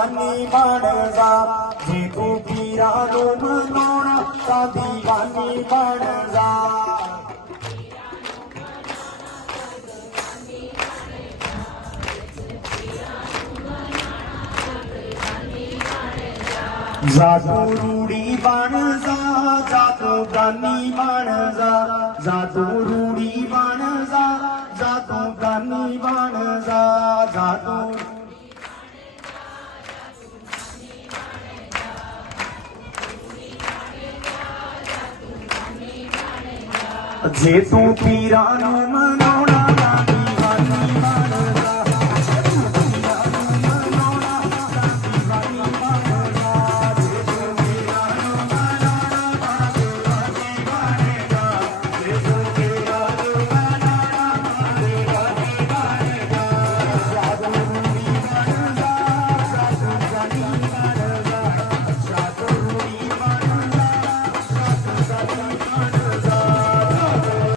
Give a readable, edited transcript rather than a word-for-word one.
दीवानी बन जा, जे तू पीरा नु मनाउणा तां दीवानी बन जा। जादू रूड़ी बन जा, जादू गानी बन जा, जादू रूड़ी बन जा, जादू गानी बन जा, जादू जे तू पीरा नु मनाउणा